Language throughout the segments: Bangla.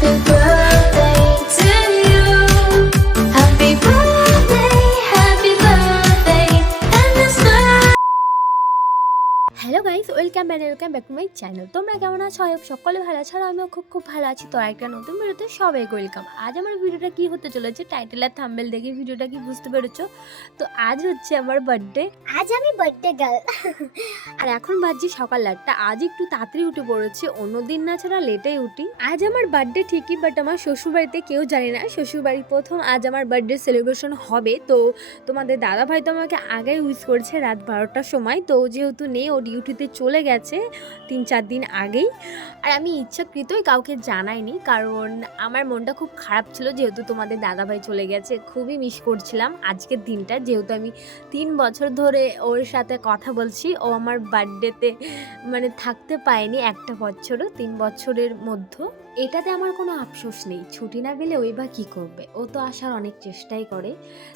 the world welcome back welcome back to my channel তোমরা কেমন আছো? হোপ সকলে ভালো আছো। আর আমিও খুব খুব ভালো আছি। তো একটা নতুন ভিডিওতে সবাই ওয়েলকাম আজ আমার ভিডিওটা কি হতে চলেছে? টাইটেল আর থাম্বেল দেখে ভিডিওটা কি বুঝতে পেরেছ? তো আজ হচ্ছে আমার বার্থডে আজ আমি বার্থডে গার্ল আর এখন বাজছে সকাল আটটা। আজ একটু তাড়াতাড়ি উঠে পড়েছে। অন্যদিন না ছাড়া লেটেই উঠি। আজ আমার বার্থডে ঠিকই বাট আমার শ্বশুরবাড়িতে কেউ জানে না। শ্বশুরবাড়ি প্রথম আজ আমার বার্থডে সেলিব্রেশন হবে। তো তোমাদের দাদা ভাই তো আমাকে আগেই উইশ করেছে রাত বারোটার সময়। তো যেহেতু নেই ও ডিউটিতে চলে গেছে তিন চার দিন আগেই। আর আমি ইচ্ছাকৃতই কাউকে জানাইনি কারণ আমার মনটা খুব খারাপ ছিল যেহেতু তোমাদের দাদাভাই চলে গেছে, খুবই মিস করছিলাম। আজকের দিনটা যেহেতু আমি তিন বছর ধরে ওর সাথে কথা বলছি, ও আমার বার্থডেতে মানে থাকতে পায়নি একটা বছরও, তিন বছরের মধ্যে এটাতে আমার কোনো আফসোস নেই। ছুটি না পেলে ওই বা কী করবে? ও তো আসার অনেক চেষ্টাই করে।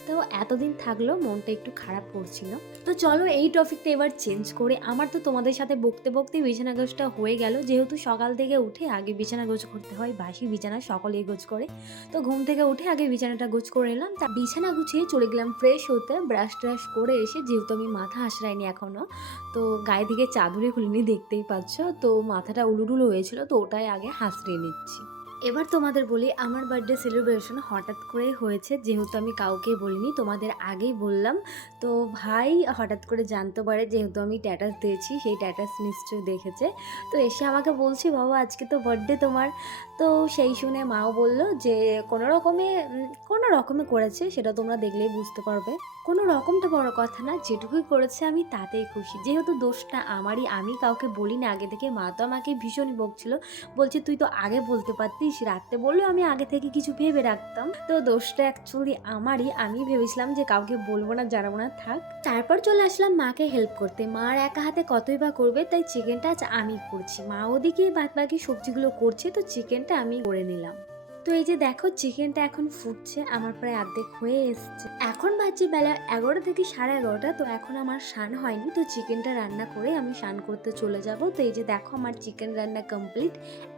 তো এতদিন থাকলেও মনটা একটু খারাপ করছিল। তো চলো এই টপিকটা এবার চেঞ্জ করে। আমার তো তোমাদের সাথে বকতে বকতে বিছানা গোছটা হয়ে গেল। যেহেতু সকাল থেকে উঠে আগে বিছানা গোছ করতে হয়, বাসি বিছানা সকলেই গোছ করে। তো ঘুম থেকে উঠে আগে বিছানাটা গোছ করে নিলাম তা বিছানা গুছিয়ে চলে গেলাম ফ্রেশ হতে। ব্রাশ ট্রাশ করে এসে যেহেতু আমি মাথা আশরাইনি এখনও তো গায়ে থেকে চাদরে খুলিনি, দেখতেই পাচ্ছ। তো মাথাটা উলুডুলু হয়েছিল, তো ওটাই আগে 背景。এবার তোমাদের বলি, আমার বার্থডে সেলিব্রেশন হঠাৎ করে হয়েছে, যেহেতু আমি কাউকে বলিনি, তোমাদের আগেই বললাম। তো ভাই হঠাৎ করে জানতে পারে, যেহেতু আমি ট্যাটাস দিয়েছি, সেই ট্যাটাস নিশ্চয়ই দেখেছে। তো এসে আমাকে বলছি, বাবা, আজকে তো বার্থডে তোমার। তো সেই শুনে মাও বলল যে, কোনো রকমে কোনো রকমে করেছে, সেটা তোমরা দেখলেই বুঝতে পারবে। কোনো রকমটা বড় কথা না, যেটুকুই করেছে আমি তাতেই খুশি। যেহেতু দোষটা আমারই, আমি কাউকে বলি না আগে থেকে মা তো আমাকে ভীষণই বকছিল। বলছে, তুই তো আগে বলতে পারতিস রাখতে বললেও আমি আগে থেকে কিছু ভেবে রাখতাম। তো দোষটা অ্যাকচুয়ালি আমারই। আমি ভেবেছিলাম যে কাউকে বলব না, জানাব না, থাক। তারপর চলে আসলাম মাকে হেল্প করতে। মার একা হাতে কতই বা করবে, তাই চিকেনটা আজ আমি করছি। মা ওদিকে বাদ বাকি সবজিগুলো করছে, তো চিকেনটা আমি করে নিলাম। তো এই যে দেখো চিকেনটা এখন ফুটছে, আমার প্রায় অর্ধেক হয়ে এসছে। এখন বাজছে বেলা এগারোটা থেকে সাড়ে এগারোটা, তো এখন আমার স্নান হয়নি, তো চিকেনটা রান্না করে আমি স্নান করতে চলে যাব। তো এই যে দেখো, আমার চিকেন রান্না কমপ্লিট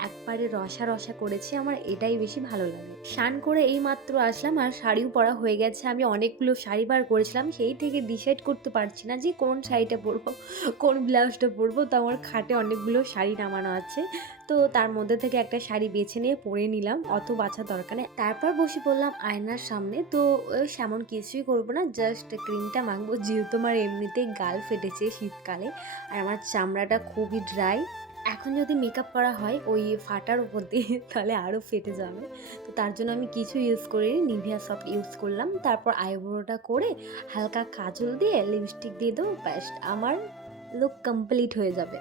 একবারে রসা রসা করেছি, আমার এটাই বেশি ভালো লাগে। স্নান করে এই মাত্র আসলাম, আর শাড়িও পরা হয়ে গেছে। আমি অনেকগুলো শাড়ি বার করেছিলাম, সেই থেকে ডিসাইড করতে পারছি না যে কোন শাড়িটা পরবো, কোন ব্লাউজটা পরবো। তো আমার খাটে অনেকগুলো শাড়ি নামানো আছে। তো তার মধ্যে থেকে একটা শাড়ি বেছে নিয়ে পরে নিলাম, অত বাছা দরকার নেই। তারপর বসে পড়লাম আয়নার সামনে, তো সেমন কিছুই করব না জাস্ট ক্রিমটা মাখবো, যেহেতু আমার এমনিতেই গাল ফেটেছে শীতকালে, আর আমার চামড়াটা খুবই ড্রাই এখন যদি মেকআপ করা হয়, ওই ফাটার উপর দিয়ে, তাহলে আরও ফেটে যাবে। তো তার জন্য আমি কিছু ইউজ করিনি নিভিয়া সফট ইউজ করলাম। তারপর আইব্রোটা করে হালকা কাজল দিয়ে লিপস্টিক দিয়ে দেবো, ব্যাস, আমার লুক কমপ্লিট হয়ে যাবে।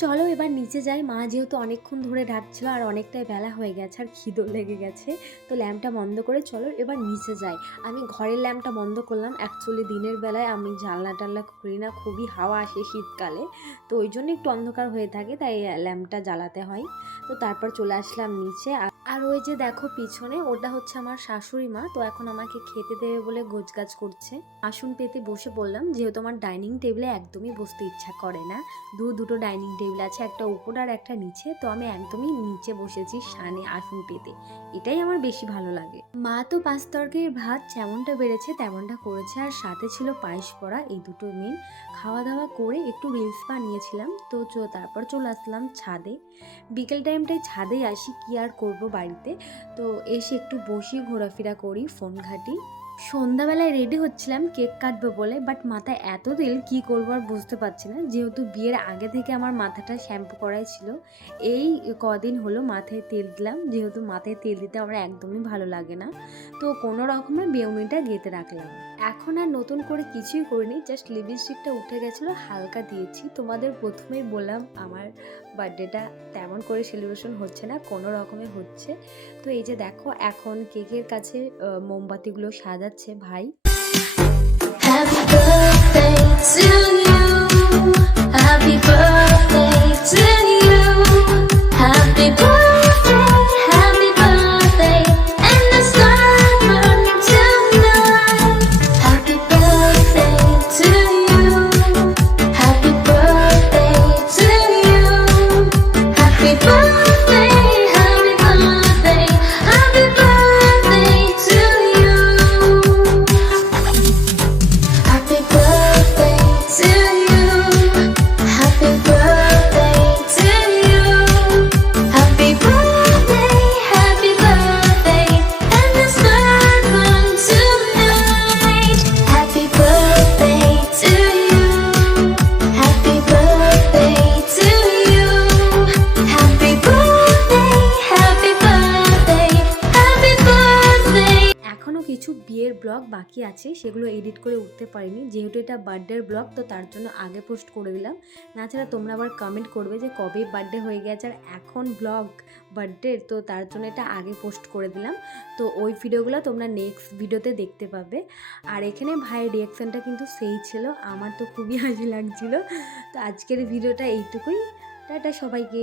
চলো এবার নিচে যাই। মা যেহেতু অনেকক্ষণ ধরে ডাকছিল আর অনেকটাই বেলা হয়ে গেছে আর খিদো লেগে গেছে, তো ল্যাম্পটা বন্ধ করে চলো এবার নিচে যাই। আমি ঘরের ল্যাম্পটা বন্ধ করলাম। অ্যাকচুয়ালি দিনের বেলায় আমি জানলা টাল্লা করি না, খুবই হাওয়া আসে শীতকালে, তো ওই জন্য একটু অন্ধকার হয়ে থাকে, তাই ল্যাম্পটা জ্বালাতে হয়। তো তারপর চলে আসলাম নিচে। আর- ওই যে দেখো পিছনে, ওটা হচ্ছে আমার শাশুড়ি মা, তো এখন আমাকে খেতে দেবে বলে গোছগাছ করছে। আসন পেতে বসে বললাম যেহেতু আমার ডাইনিং টেবিলে একদমই বসতে ইচ্ছা করে না। দু দুটো ডাইনিং টেবিল আছে, একটা উপর আর একটা নিচে, তো আমি একদমই নিচে বসেছি সানে আসন পেতে। এটাই আমার বেশি ভালো লাগে। মা তো পাঁচ তরকারির ভাত, যেমনটা বেড়েছে তেমনটা করেছে, আর সাথে ছিল পায়েস পড়া এই দুটো মেন খাওয়া দাওয়া করে একটু রিলস বানিয়েছিলাম, তো তারপর চলে আসলাম ছাদে। বিকেল টাইমটায় ছাদেই আসি, কি আর করব বাড়িতে। তো এসে একটু বসি ঘোরাফেরা করি ফোন ঘাটি। সন্ধ্যাবেলায় রেডি হচ্ছিলাম কেক কাটবো বলে বাট মাথায় এত তেল, কি করব আর বুঝতে পারছি না। যেহেতু বিয়ের আগে থেকে আমার মাথাটা শ্যাম্পু করাই ছিল, এই কদিন হলো মাথায় তেল দিলাম। যেহেতু মাথায় তেল দিতে আমার একদমই ভালো লাগে না, তো কোনো রকমে বেউনিটা গেঁথে রাখলাম। এখন আর নতুন করে কিছুই করিনি জাস্ট লিপস্টিকটা উঠে গেছিল, হালকা দিয়েছি। তোমাদের প্রথমেই বললাম, আমার বার্থডেটা তেমন করে সেলিব্রেশন হচ্ছে না, কোনো রকমে হচ্ছে। তো এই যে দেখো, এখন কেকের কাছে মোমবাতিগুলো মোমবাতিগুলো সাজাচ্ছে ভাই Happy birthday to you. Happy birthday blog বাকি আছে, সেগুলো এডিট করে উঠতে পারিনি। যেহেতু এটা বার্থডের ব্লগ, তো তার জন্য আগে পোস্ট করে দিলাম। তাছাড়া তোমরা আবার কমেন্ট করবে যে কবে বার্থডে হয়ে গেছে আর এখন ব্লগ বার্থডের তো তার জন্য এটা আগে পোস্ট করে দিলাম। তো ওই ভিডিওগুলো তোমরা নেক্সট ভিডিওতে দেখতে পাবে। আর এখানে ভাইয়ের রিয়াকশানটা কিন্তু সেই ছিল, আমার তো খুবই হাসি লাগছিল। তো আজকের ভিডিওটা এইটুকুই। টাটা সবাইকে।